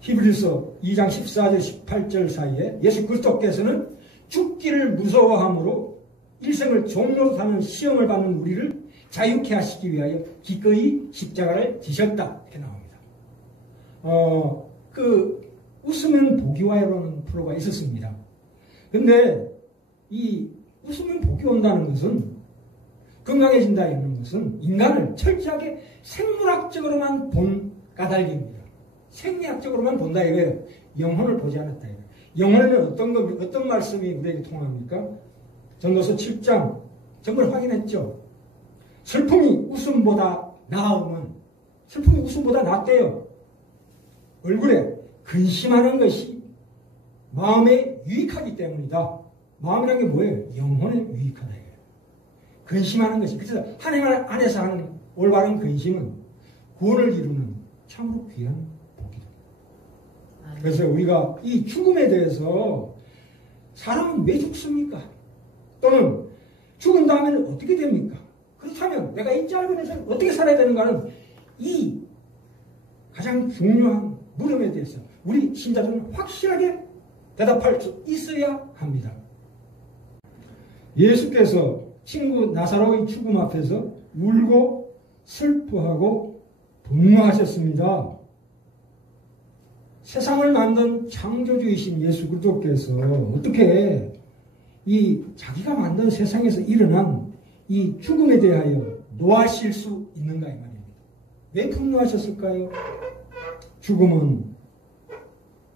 히브리서 2장 14절 18절 사이에 예수 그리스도께서는 죽기를 무서워함으로 일생을 종로로 사는 시험을 받는 우리를 자유케 하시기 위하여 기꺼이 십자가를 지셨다. 이렇게 나옵니다. 웃으면 복이 와요라는 프로가 있었습니다. 근데 이 웃으면 복이 온다는 것은, 건강해진다 이런 것은 인간을 철저하게 생물학적으로만 본 까닭입니다. 생리학적으로만 본다 이거예요. 영혼을 보지 않았다 이거예요. 영혼에는 어떤 말씀이 우리에게 통합니까? 전도서 7장 정말 확인했죠. 슬픔이 웃음보다 낫대요. 얼굴에 근심하는 것이 마음에 유익하기 때문이다. 마음이라는 게 뭐예요? 영혼에 유익하다 이거예요. 근심하는 것이. 그래서 하나님 안에서 하는 올바른 근심은 구원을 이루는 참으로 귀한 복이다. 그래서 우리가 이 죽음에 대해서 사람은 왜 죽습니까? 또는 죽은 다음에는 어떻게 됩니까? 그렇다면 내가 이 짧은 인생을 어떻게 살아야 되는가는 이 가장 중요한 물음에 대해서 우리 신자들은 확실하게 대답할 수 있어야 합니다. 예수께서 친구 나사로의 죽음 앞에서 울고 슬퍼하고 분노하셨습니다. 세상을 만든 창조주이신 예수 그리스도께서 어떻게 이 자기가 만든 세상에서 일어난 이 죽음에 대하여 노하실 수 있는가 이 말입니다. 왜 분노하셨을까요? 죽음은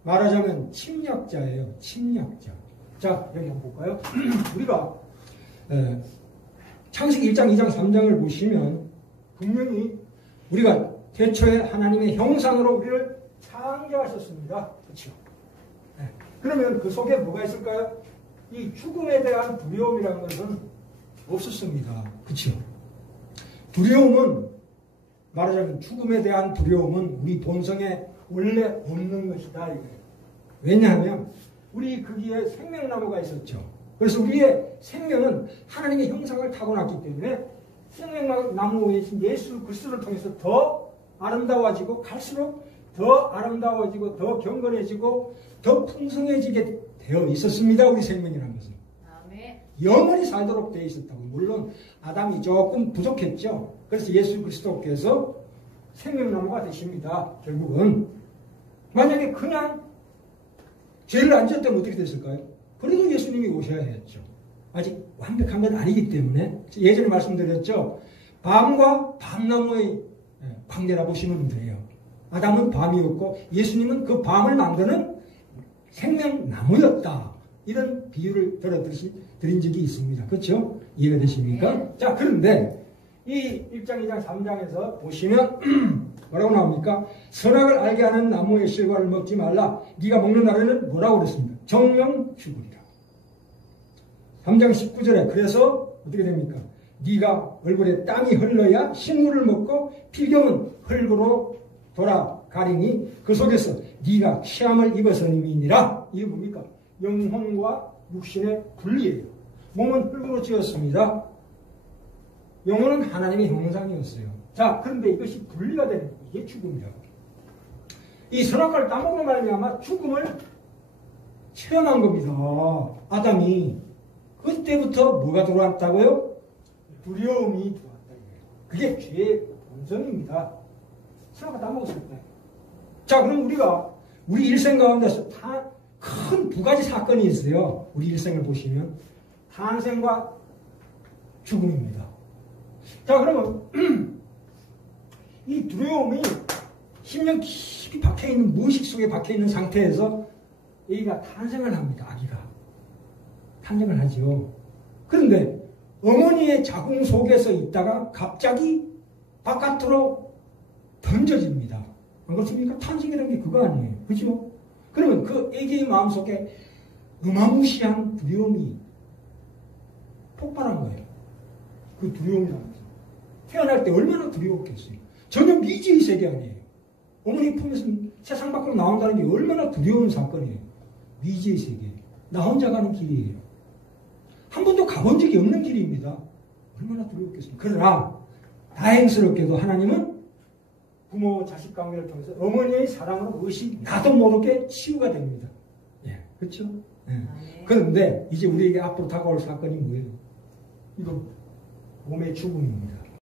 말하자면 침략자예요. 침략자. 자, 여기 한번 볼까요? 우리가 창세기 1장, 2장, 3장을 보시면 분명히 우리가 태초에 하나님의 형상으로 우리를 창조하셨습니다. 그렇죠? 네. 그러면 그 속에 뭐가 있을까요? 이 죽음에 대한 두려움이라는 것은 없었습니다. 그렇죠? 두려움은 말하자면 죽음에 대한 두려움은 우리 본성에 원래 없는 것이다 이거예요. 왜냐하면 우리 거기에 생명나무가 있었죠. 그래서 우리의 생명은 하나님의 형상을 타고났기 때문에 생명나무에 예수 그리스도를 통해서 더 아름다워지고 갈수록 더 아름다워지고 더 경건해지고 더 풍성해지게 되어 있었습니다. 우리 생명이라는 것은. 아멘. 영원히 살도록 되어 있었다고. 물론 아담이 조금 부족했죠. 그래서 예수 그리스도께서 생명나무가 되십니다. 결국은 만약에 그냥 죄를 안 지었다면 어떻게 됐을까요? 그래도 예수님이 오셔야 했죠. 아직 완벽한 건 아니기 때문에 예전에 말씀드렸죠. 밤과 밤나무의 관계라 보시면 돼요. 아담은 밤이었고 예수님은 그 밤을 만드는 생명나무였다. 이런 비유를 드린 적이 있습니다. 그렇죠? 이해가 되십니까? 네. 자, 그런데 이 1장, 2장, 3장에서 보시면 뭐라고 나옵니까? 선악을 알게 하는 나무의 실과를 먹지 말라. 네가 먹는 날에는 뭐라고 그랬습니까? 정령 죽으리라. 3장 19절에 그래서 어떻게 됩니까? 네가 얼굴에 땀이 흘러야 식물을 먹고 필경은 흙으로 돌아가리니 그 속에서 네가 시험을 입어서님이니라. 이게 뭡니까? 영혼과 육신의 분리예요. 몸은 흙으로 지었습니다. 영혼은 하나님의 형상이었어요. 자, 그런데 이것이 분리가 되는 이게 죽음이라고. 이 선악과를 따먹는 말미암아 죽음을 체험한 겁니다. 아담이 그때부터 뭐가 들어왔다고요? 두려움이 들어왔다. 그게 죄의 본성입니다. 선악과 따먹었을 때. 자, 그럼 우리가 우리 일생 가운데서 다 큰 두 가지 사건이 있어요. 우리 일생을 보시면 탄생과 죽음입니다. 자, 그러면 이 두려움이 10년 깊이 박혀있는 무의식 속에 박혀있는 상태에서 애기가 탄생을 합니다. 아기가 탄생을 하죠. 그런데 어머니의 자궁 속에서 있다가 갑자기 바깥으로 던져집니다. 안 그렇습니까? 탄생이라는 게 그거 아니에요. 그죠? 그러면 그 애기의 마음속에 어마무시한 두려움이 폭발한 거예요. 그 두려움이라는 거. 태어날 때 얼마나 두려웠겠어요. 전혀 미지의 세계 아니에요. 어머니 품에서 세상 밖으로 나온다는 게 얼마나 두려운 사건이에요. 미지의 세계. 나 혼자 가는 길이에요. 한 번도 가본 적이 없는 길입니다. 얼마나 두려웠겠어요. 그러나 다행스럽게도 하나님은 부모 자식 관계를 통해서 어머니의 사랑으로 그것이 나도 모르게 치유가 됩니다. 예, 그렇죠? 예. 그런데 이제 우리에게 앞으로 다가올 사건이 뭐예요? 이거 몸의 죽음입니다.